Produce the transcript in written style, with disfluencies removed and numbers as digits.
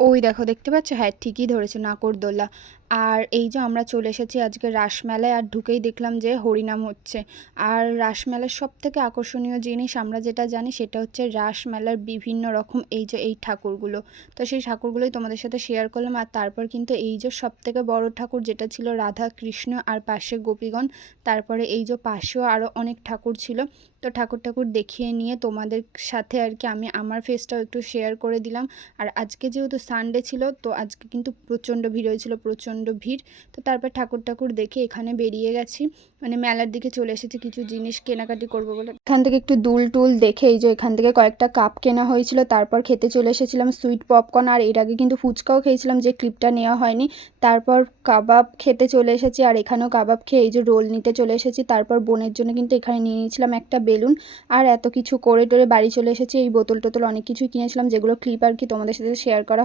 ওই দেখো, দেখতে পাচ্ছ? হ্যাঁ, ঠিকই ধরেছো, নাগরদোলা। আর এই যে আমরা চলে এসেছি আজকে রাসমেলায়, আর ঢুকেই দেখলাম যে হরিনাম হচ্ছে। আর রাসমেলার সব থেকে আকর্ষণীয় জিনিস আমরা যেটা জানি সেটা হচ্ছে রাসমেলার বিভিন্ন রকম এই যে এই ঠাকুরগুলো। তো সেই ঠাকুরগুলোই তোমাদের সাথে শেয়ার করলাম। আর তারপর কিন্তু এই যে সব থেকে বড় ঠাকুর যেটা ছিল রাধা কৃষ্ণ, আর পাশে গোপীগণ। তারপরে এই যে পাশেও আরও অনেক ঠাকুর ছিল। তো ঠাকুর ঠাকুর দেখিয়ে নিয়ে তোমাদের সাথে আর কি আমি আমার ফেসটাও একটু শেয়ার করে দিলাম। আর আজকে যেহেতু সানডে ছিল, তো আজকে কিন্তু প্রচণ্ড ভিড় হয়েছিল, প্রচণ্ড ভিড়। তো তারপর ঠাকুর ঠাকুর দেখে এখানে বেরিয়ে গেছি, মানে মেলার দিকে চলে এসেছি কিছু জিনিস কেনাকাটি করবো বলে। এখান থেকে একটু দুল টুল দেখে এই যে এখান থেকে কয়েকটা কাপ কেনা হয়েছিল, তারপর খেতে চলে এসেছিলাম সুইট পপকর্ন। আর এর আগে কিন্তু ফুচকাও খেয়েছিলাম, যে ক্লিপটা নেওয়া হয়নি। তারপর কাবাব খেতে চলে এসেছি, আর এখানেও কাবাব খেয়ে এই যে রোল নিতে চলে এসেছি। তারপর বোনের জন্য কিন্তু এখানে নিয়ে নিয়েছিলাম একটা বেলুন। আর এত কিছু করে টোরে বাড়ি চলে এসেছি। এই বোতল টোতল অনেক কিছুই কিনেছিলাম, যেগুলো ক্লিপ আর কি তোমাদের সাথে শেয়ার করা